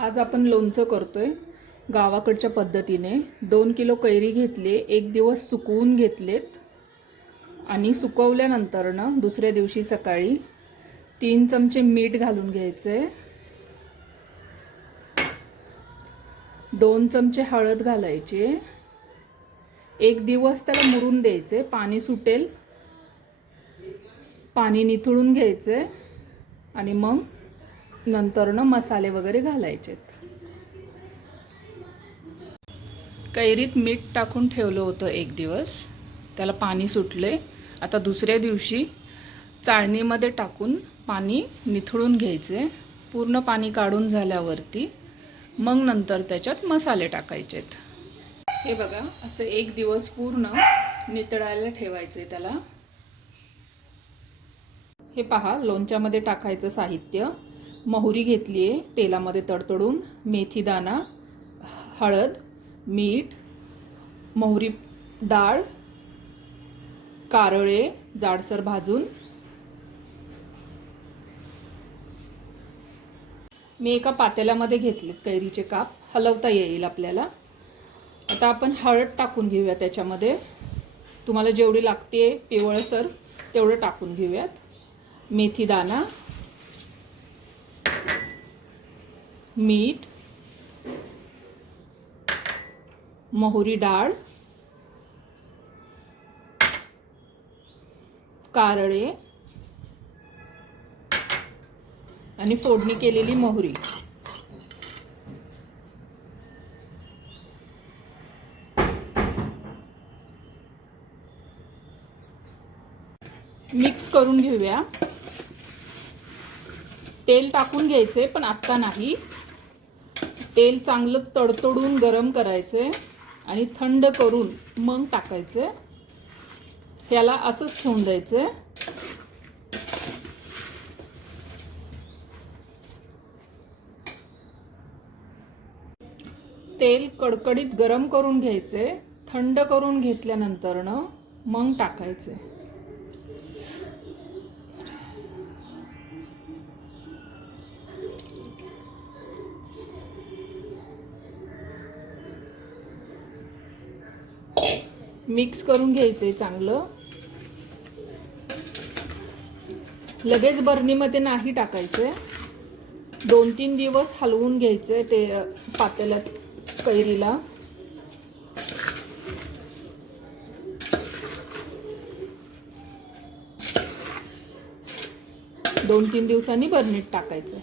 आज आपण लोणचं करतोय गावाकडच्या पद्धतीने। 2 किलो कैरी घेतली, एक दिवस सुकवून घेतलेत आणि सुकवल्यानंतर दुसऱ्या दिवशी सकाळी 3 चमचे मीठ घालून घ्यायचे, 2 चमचे हळद घालायचे, एक दिवस त्याला मुरून द्यायचे, पाणी सुटेल, पाणी निथळून घ्यायचे आणि मग नंतर मसाले वगैरे घालायचे। कैरीत मीठ टाकून ठेवलं होतं एक दिवस, त्याला पाणी सुटले। आता दुसऱ्या दिवशी चाळणीमध्ये टाकून पाणी निथळून घ्यायचे, पूर्ण पाणी काढून झाल्यावरती मग नंतर त्याच्यात मसाले टाकायचेत। हे बघा, असं एक दिवस पूर्ण नितळायला ठेवायचे त्याला। हे पहा, लोणच्यामध्ये टाकायचं साहित्य: मोहरी घेतली आहे तेलामध्ये तडतडून, मेथी दाणा, हळद, मीठ, मोहरी डाळ, कारळे जाडसर भाजून। मी एका पातेल्यामध्ये घेतलेत कैरीचे काप, हलवता येईल आपल्याला। आता आपण हळद टाकून घेऊया त्याच्यामध्ये, तुम्हाला जेवढी लागते पिवळसर तेवढं टाकून घेऊयात। मेथी दाणा, मीठ, मोहरी डाळ, कारळे आणि फोडणी केलेली मोहरी। मिक्स करून घेऊया। तेल टाकून घ्यायचे, पण आत्ता नाही। तेल चांगलं तडतडून गरम करायचे आणि थंड करून मग टाकायचे। ह्याला असंच ठेवून द्यायचे। तेल कडकडीत गरम करून घ्यायचे, थंड करून घेतल्यानंतर मग टाकायचे। मिक्स करून घ्यायचे चांगलं। लगेच बरणीमध्ये नाही टाकायचे, 2-3 दिवस हलवून घ्यायचे ते पातेल्यात कैरीला। 2-3 दिवसांनी बरणीत टाकायचं।